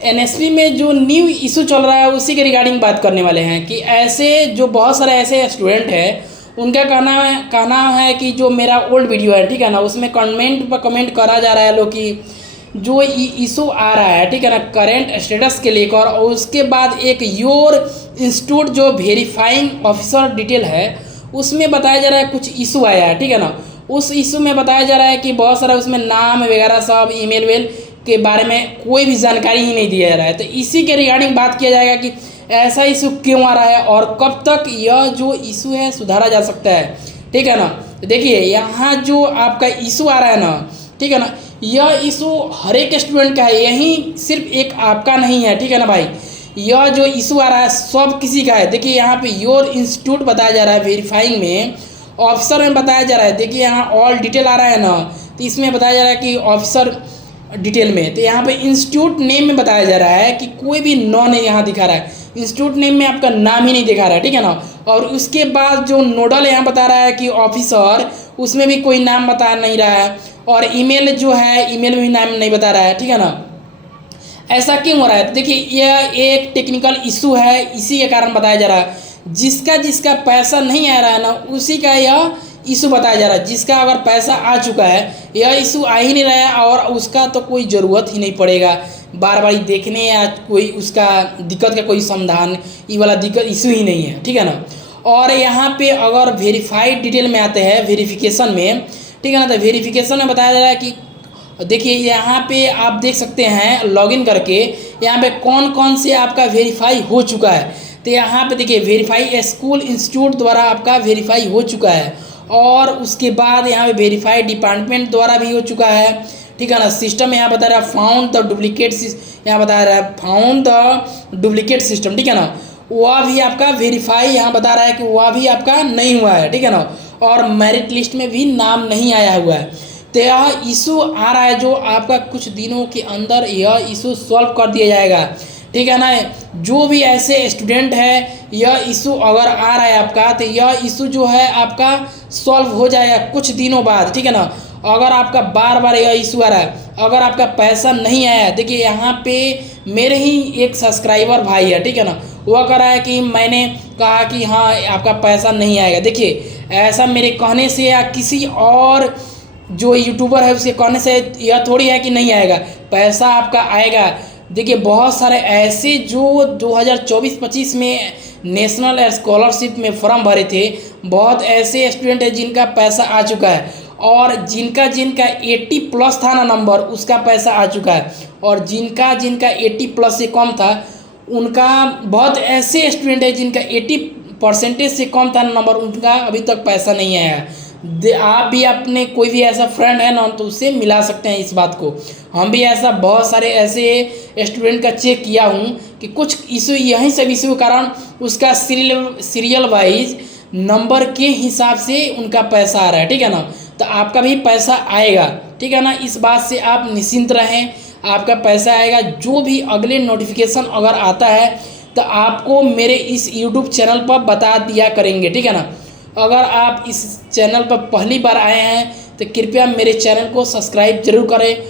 NSP में जो new issue चल रहा है उसी के रिगार्डिंग बात करने वाले हैं कि ऐसे जो बहुत सारे ऐसे स्टूडेंट हैं उनका कहना है कि जो मेरा ओल्ड वीडियो है, ठीक है ना, उसमें कमेंट पर कमेंट करा जा रहा है लोग कि जो इशू आ रहा है, ठीक है ना, करेंट स्टेटस के लेकर, और उसके बाद एक योर इंस्टीट्यूट जो वेरीफाइंग ऑफिसर डिटेल है उसमें बताया जा रहा है कुछ इशू आया है, ठीक है ना। उस इशू में बताया जा रहा है कि बहुत सारा उसमें नाम वगैरह सब ईमेल वेल के बारे में कोई भी जानकारी ही नहीं दिया जा रहा है। तो इसी के रिगार्डिंग बात किया जाएगा कि ऐसा इशू क्यों आ रहा है और कब तक यह जो इशू है सुधारा जा सकता है, ठीक है ना। तो देखिए यहाँ जो आपका इशू आ रहा है ना, ठीक है ना, यह इशू हर एक स्टूडेंट का है, यही सिर्फ एक आपका नहीं है, ठीक है ना भाई। यह जो इशू आ रहा है सब किसी का है। देखिए यहाँ पे योर इंस्टीट्यूट बताया जा रहा है वेरीफाइंग में, ऑफिसर में बताया जा रहा है। देखिए यहाँ ऑल डिटेल आ रहा है ना, तो इसमें बताया जा रहा है कि ऑफिसर डिटेल में, तो यहाँ पे इंस्टीट्यूट नेम में बताया जा रहा है कि कोई भी नॉन है यहाँ दिखा रहा है, इंस्टीट्यूट नेम में आपका नाम ही नहीं दिखा रहा है, ठीक है ना। और उसके बाद जो नोडल यहाँ बता रहा है कि ऑफिसर, उसमें भी कोई नाम बता नहीं रहा है, और ईमेल जो है ईमेल में भी नाम नहीं बता रहा है, ठीक है ना। ऐसा क्यों हो रहा है? तो देखिए यह एक टेक्निकल इशू है, इसी के कारण बताया जा रहा है। जिसका जिसका पैसा नहीं आ रहा है ना उसी का यह इशू बताया जा रहा है। जिसका अगर पैसा आ चुका है यह इशू आ ही नहीं रहा है और उसका तो कोई ज़रूरत ही नहीं पड़ेगा बार बार देखने या कोई उसका दिक्कत का कोई समाधान, ये वाला दिक्कत इशू ही नहीं है, ठीक है ना। और यहाँ पे अगर वेरीफाइड डिटेल में आते हैं वेरिफिकेशन में, ठीक है ना, तो वेरिफिकेशन में बताया जा रहा है कि देखिए यहाँ पे आप देख सकते हैं लॉगिन करके यहाँ पे कौन कौन से आपका वेरीफाई हो चुका है। तो यहाँ पे देखिए वेरीफाई स्कूल इंस्टीट्यूट द्वारा आपका वेरीफाई हो चुका है, और उसके बाद यहाँ पे वेरीफाई डिपार्टमेंट द्वारा भी हो चुका है, ठीक है ना। सिस्टम यहाँ बता रहा है फाउंड द डुप्लीकेट, यहाँ बता रहा है फाउंड द डुप्लीकेट सिस्टम, ठीक है ना। वह भी आपका वेरीफाई यहाँ बता रहा है कि वह भी आपका नहीं हुआ है, ठीक है ना। और मेरिट लिस्ट में भी नाम नहीं आया हुआ है। तो यह इशू आ रहा है जो आपका कुछ दिनों के अंदर यह इशू सॉल्व कर दिया जाएगा, ठीक है ना। जो भी ऐसे स्टूडेंट है यह इशू अगर आ रहा है आपका, तो यह इशू जो है आपका सॉल्व हो जाएगा कुछ दिनों बाद, ठीक है ना। अगर आपका बार बार यह इशू आ रहा है, अगर आपका पैसा नहीं आया, देखिए यहाँ पे मेरे ही एक सब्सक्राइबर भाई है, ठीक है ना, वह कह रहा है कि मैंने कहा कि हाँ आपका पैसा नहीं आएगा। देखिए ऐसा मेरे कहने से या किसी और जो यूट्यूबर है उसके कहने से यह थोड़ी है कि नहीं आएगा, पैसा आपका आएगा। देखिए बहुत सारे ऐसे जो 2024-25 में नेशनल स्कॉलरशिप में फॉर्म भरे थे, बहुत ऐसे स्टूडेंट हैं जिनका पैसा आ चुका है, और जिनका 80+ था ना नंबर उसका पैसा आ चुका है, और जिनका 80+ से कम था उनका, बहुत ऐसे स्टूडेंट है जिनका 80% से कम था नंबर, उनका अभी तक पैसा नहीं आया है। आप भी अपने कोई भी ऐसा फ्रेंड है ना तो उससे मिला सकते हैं इस बात को। हम भी ऐसा बहुत सारे ऐसे स्टूडेंट का चेक किया हूँ कि कुछ इशू यहीं सब इशू के कारण उसका सीरियल वाइज नंबर के हिसाब से उनका पैसा आ रहा है, ठीक है ना। तो आपका भी पैसा आएगा, ठीक है ना, इस बात से आप निश्चिंत रहें, आपका पैसा आएगा। जो भी अगले नोटिफिकेशन अगर आता है तो आपको मेरे इस यूट्यूब चैनल पर बता दिया करेंगे, ठीक है ना। अगर आप इस चैनल पर पहली बार आए हैं तो कृपया मेरे चैनल को सब्सक्राइब जरूर करें।